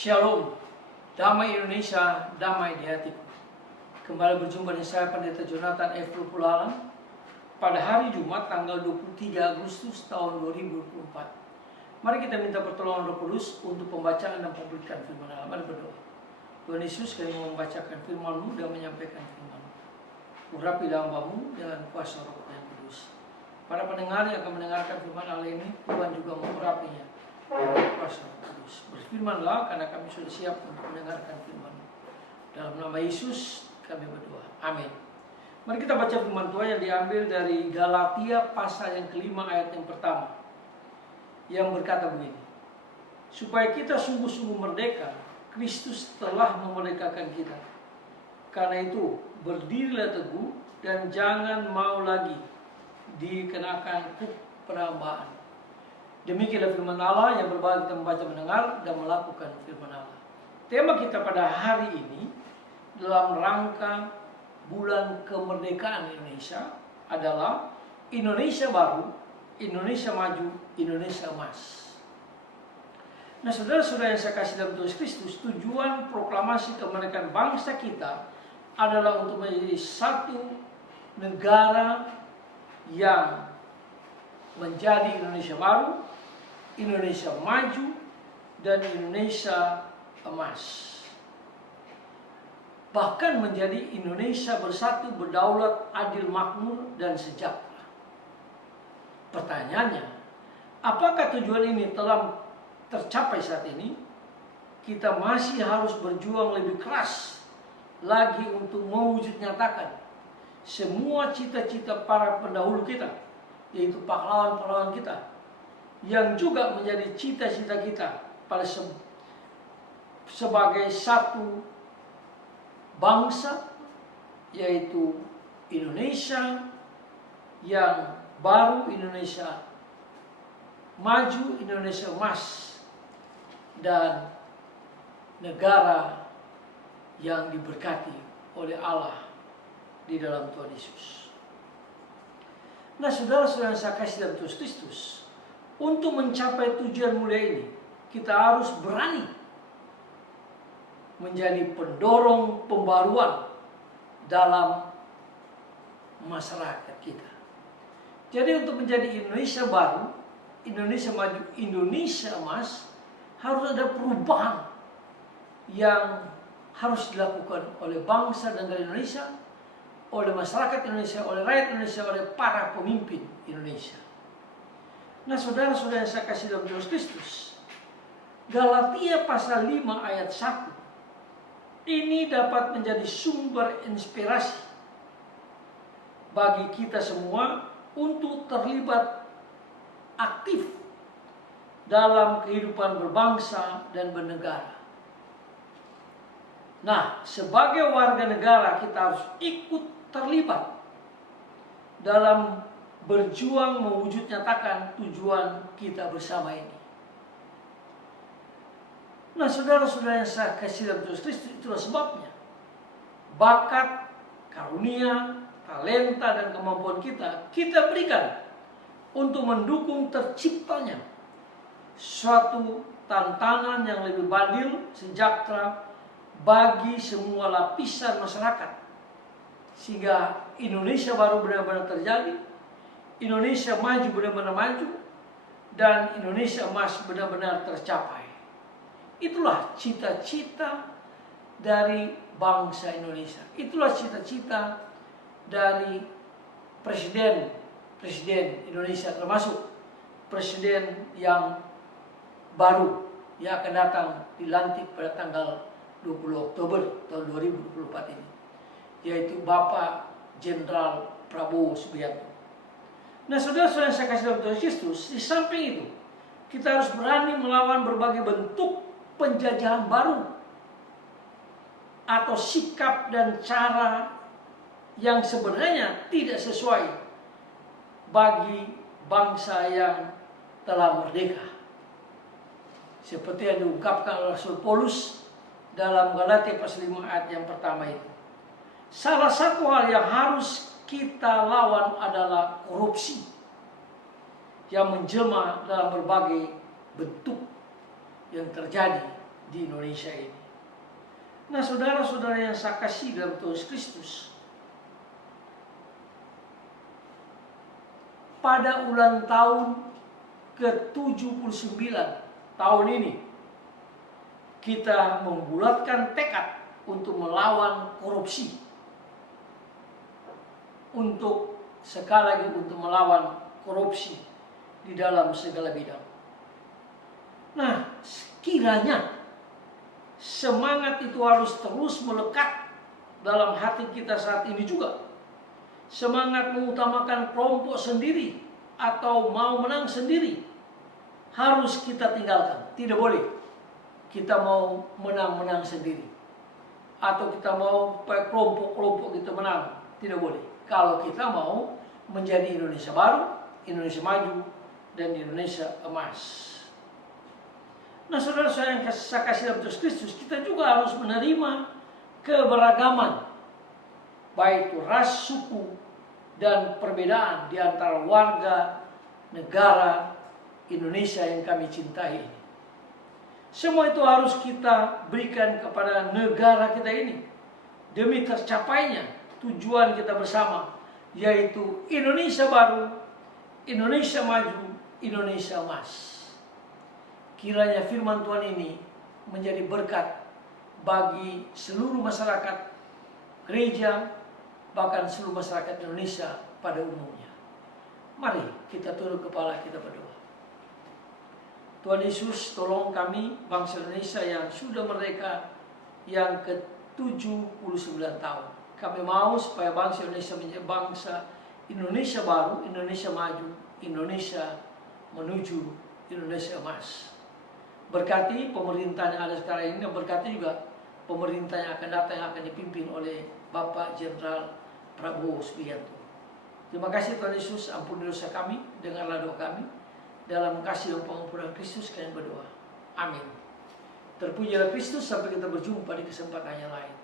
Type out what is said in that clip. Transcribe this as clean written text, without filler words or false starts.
Shalom, damai Indonesia, damai di hatiku. Kembali berjumpa dengan saya Pendeta Jonathan F. Lupulalang pada hari Jumat tanggal 23 Agustus tahun 2024. Mari kita minta pertolongan Roh Kudus untuk pembacaan dan pemberitaan firman Allah. Mari berdoa. Tuhan Yesus, kami mau membacakan firman-Mu dan menyampaikan firman-Mu. Urapi hamba-Mu dengan kuasa Roh yang Kudus. Para pendengar yang akan mendengarkan firman Allah ini, Tuhan juga mengurapinya dengan kuasa Roh Kudus. Berfirmanlah karena kami sudah siap untuk mendengarkan firman-Mu. Dalam nama Yesus kami berdoa. Amin. Mari kita baca firman Tuhan yang diambil dari Galatia pasal yang kelima ayat yang pertama, yang berkata begini: supaya kita sungguh-sungguh merdeka, Kristus telah memerdekakan kita. Karena itu, berdirilah teguh dan jangan mau lagi dikenakan kuk perambaan. Demikianlah firman Allah yang berbagi kita membaca, mendengar, dan melakukan firman Allah. Tema kita pada hari ini dalam rangka bulan kemerdekaan Indonesia adalah Indonesia Baru, Indonesia Maju, Indonesia Emas. Nah, saudara-saudara yang saya kasih dalam Tuhan Kristus, tujuan proklamasi kemerdekaan bangsa kita adalah untuk menjadi satu negara yang menjadi Indonesia Baru, Indonesia Maju, dan Indonesia Emas. Bahkan menjadi Indonesia bersatu, berdaulat, adil, makmur, dan sejahtera. Pertanyaannya, apakah tujuan ini telah tercapai saat ini? Kita masih harus berjuang lebih keras lagi untuk mewujud nyatakan semua cita-cita para pendahulu kita, yaitu pahlawan-pahlawan kita, yang juga menjadi cita-cita kita pada sebagai satu bangsa, yaitu Indonesia yang baru, Indonesia maju, Indonesia emas, dan negara yang diberkati oleh Allah di dalam Tuhan Yesus. Nah, saudara-saudara yang saya kasih dalam Tuhan Kristus, untuk mencapai tujuan mulia ini, kita harus berani menjadi pendorong pembaruan dalam masyarakat kita. Jadi untuk menjadi Indonesia Baru, Indonesia Maju, Indonesia Emas, harus ada perubahan yang harus dilakukan oleh bangsa dan negara Indonesia, oleh masyarakat Indonesia, oleh rakyat Indonesia, oleh para pemimpin Indonesia. Nah, saudara-saudara yang saya kasih dalam Yesus Kristus, Galatia pasal 5 ayat 1 ini dapat menjadi sumber inspirasi bagi kita semua untuk terlibat aktif dalam kehidupan berbangsa dan bernegara. Nah, sebagai warga negara kita harus ikut terlibat dalam berjuang mewujud nyatakan tujuan kita bersama ini. Nah, saudara-saudara yang saya kasih dalam Tuhan Kristus, itulah sebabnya bakat, karunia, talenta, dan kemampuan kita berikan untuk mendukung terciptanya suatu tantangan yang lebih adil, sejahtera bagi semua lapisan masyarakat, sehingga Indonesia Baru benar-benar terjadi, Indonesia Maju benar-benar maju, dan Indonesia Emas benar-benar tercapai. Itulah cita-cita dari bangsa Indonesia. Itulah cita-cita dari Presiden Indonesia, termasuk Presiden yang baru yang akan datang dilantik pada tanggal 20 Oktober tahun 2024 ini, yaitu Bapak Jenderal Prabowo Subianto. Nah, saudara-saudara yang saya kasih dalam Tuhan Kristus, di samping itu kita harus berani melawan berbagai bentuk penjajahan baru atau sikap dan cara yang sebenarnya tidak sesuai bagi bangsa yang telah merdeka. Seperti yang diungkapkan oleh Rasul Paulus dalam Galatia pasal 5 ayat yang pertama itu. Salah satu hal yang harus kita lawan adalah korupsi yang menjelma dalam berbagai bentuk yang terjadi di Indonesia ini. Nah, saudara-saudara yang saya kasih dalam Tuhan Yesus Kristus, pada ulang tahun ke-79 tahun ini, kita membulatkan tekad untuk melawan korupsi. Untuk sekali lagi untuk melawan korupsi di dalam segala bidang. Nah, kiranya semangat itu harus terus melekat dalam hati kita saat ini juga. Semangat mengutamakan kelompok sendiri atau mau menang sendiri harus kita tinggalkan. Tidak boleh kita mau menang-menang sendiri atau kita mau kelompok-kelompok gitu menang. Tidak boleh. Kalau kita mau menjadi Indonesia baru, Indonesia maju, dan Indonesia emas. Nah, saudara-saudara yang saya kasih dalam Yesus Kristus, kita juga harus menerima keberagaman, baik itu ras, suku, dan perbedaan di antara warga negara Indonesia yang kami cintai ini. Semua itu harus kita berikan kepada negara kita ini demi tercapainya tujuan kita bersama, yaitu Indonesia baru, Indonesia maju, Indonesia emas. Kiranya firman Tuhan ini menjadi berkat bagi seluruh masyarakat gereja, bahkan seluruh masyarakat Indonesia pada umumnya. Mari kita tunduk kepala, kita berdoa. Tuhan Yesus, tolong kami bangsa Indonesia yang sudah merdeka yang ke-79 tahun. Kami mau supaya bangsa Indonesia menjadi bangsa Indonesia baru, Indonesia maju, Indonesia menuju Indonesia emas. Berkati pemerintah yang ada sekarang ini, dan berkati juga pemerintah yang akan datang yang akan dipimpin oleh Bapak Jenderal Prabowo Subianto. Terima kasih Tuhan Yesus, ampuni dosa kami, dengarlah doa kami. Dalam kasih dan pengampunan Kristus kami berdoa. Amin. Terpujilah Kristus, sampai kita berjumpa di kesempatan yang lain.